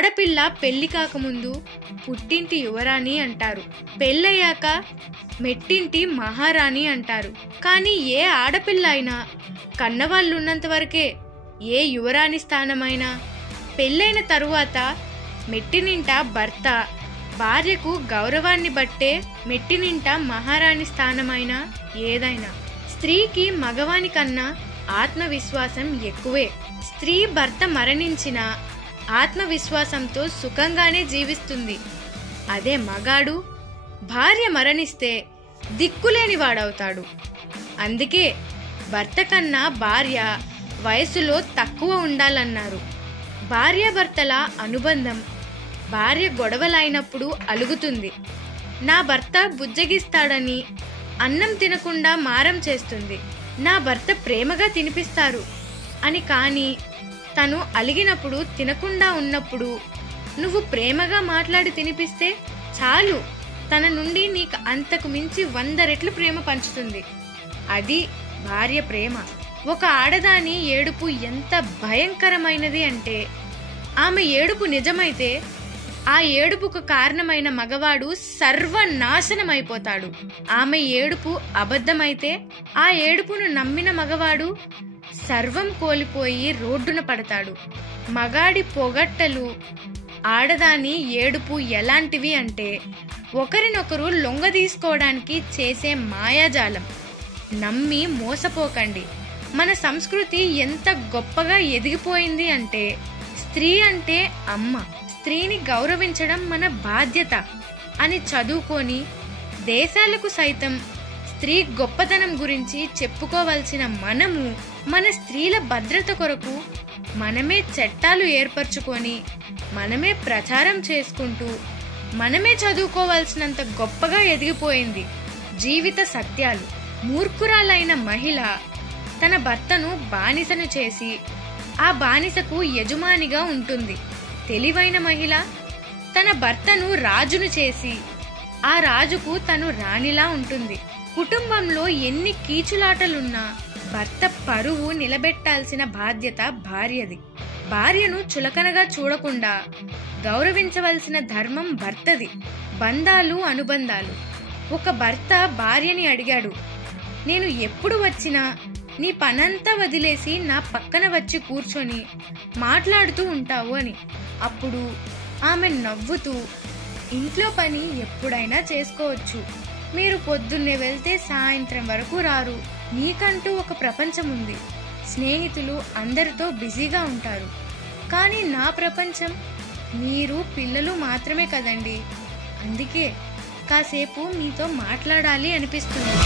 ఆడపిల్ల పెళ్లి కాకముందు పుట్టింటి యువరాణి అంటారు, పెళ్ళయ్యాక మెట్టింటి మహారాణి అంటారు. కానీ ఏ ఆడపిల్ల అయినా కన్నవాళ్ళున్నంత వరకే ఏ యువరాణి స్థానమైనా, పెళ్ళైన తరువాత మెట్టినింట భర్త భార్యకు గౌరవాన్ని బట్టే మెట్టినింట మహారాణి స్థానమైనా ఏదైనా. స్త్రీకి మగవాని కన్నా ఆత్మవిశ్వాసం ఎక్కువే. స్త్రీ భర్త మరణించిన ఆత్మవిశ్వాసంతో సుఖంగానే జీవిస్తుంది. అదే మగాడు భార్య మరణిస్తే దిక్కులేని వాడవుతాడు. అందుకే భర్త కన్నా భార్య వయసులో తక్కువ ఉండాలన్నారు. భార్యాభర్తల అనుబంధం భార్య గొడవలైనప్పుడు అలుగుతుంది. నా భర్త బుజ్జగిస్తాడని అన్నం తినకుండా మారం చేస్తుంది. నా భర్త ప్రేమగా తినిపిస్తారు అని. కానీ తను అలిగినప్పుడు, తినకుండా ఉన్నప్పుడు నువ్వు ప్రేమగా మాట్లాడి తినిపిస్తే చాలు, తన నుండి నీకు అంతకు మించి 100 రెట్లు ప్రేమ పంచుతుంది. అది భార్య ప్రేమ. ఒక ఆడదాని ఏడుపు ఎంత భయంకరమైనది అంటే, ఆమె ఏడుపు నిజమైతే ఆ ఏడుపుకు కారణమైన మగవాడు సర్వనాశనమైపోతాడు. ఆమె ఏడుపు అబద్ధమైతే ఆ ఏడుపును నమ్మిన మగవాడు సర్వం కోల్పోయి రోడ్డున పడతాడు. మగాడి పొగట్టలు, ఆడదాని ఏడుపు ఎలాంటివి అంటే ఒకరినొకరు లొంగదీసుకోవడానికి చేసే మాయాజాలం. నమ్మి మోసపోకండి. మన సంస్కృతి ఎంత గొప్పగా ఎదిగిపోయింది అంటే, స్త్రీ అంటే అమ్మ, స్త్రీని గౌరవించడం మన బాధ్యత అని చదువుకొని దేశాలకు సైతం స్త్రీ గొప్పతనం గురించి చెప్పుకోవలసిన మనము మన స్త్రీల భద్రత కొరకు మనమే చట్టాలు ఏర్పరచుకొని, మనమే ప్రచారం చేసుకుంటూ, మనమే చదువుకోవాల్సినంత గొప్పగా ఎదిగిపోయింది జీవిత సత్యాలు. మూర్ఖురాలైన మహిళ తన భర్తను బానిసను చేసి ఆ బానిసకు యజమానిగా ఉంటుంది. తెలివైన మహిళ తన భర్తను రాజును చేసి ఆ రాజుకు తను రాణిలా ఉంటుంది. కుటుంబంలో ఎన్ని కీచులాటలున్నా భర్త పరువు నిలబెట్టాల్సిన బాధ్యత భార్యది. భార్యను చులకనగా చూడకుండా గౌరవించవలసిన ధర్మం భర్తది. బంధాలు, అనుబంధాలు. ఒక భర్త భార్యని అడిగాడు, నేను ఎప్పుడు వచ్చినా నీ పనంతా వదిలేసి నా పక్కన వచ్చి కూర్చొని మాట్లాడుతూ ఉంటావు అని. అప్పుడు ఆమె నవ్వుతూ, ఇంట్లో పని ఎప్పుడైనా చేసుకోవచ్చు, మీరు పొద్దున్నే వెళ్తే సాయంత్రం వరకు రారు, నీకంటూ ఒక ప్రపంచం ఉంది, స్నేహితులు అందరితో బిజీగా ఉంటారు, కానీ నా ప్రపంచం మీరు, పిల్లలు మాత్రమే కదండి, అందుకే కాసేపు మీతో మాట్లాడాలి అనిపిస్తుంది.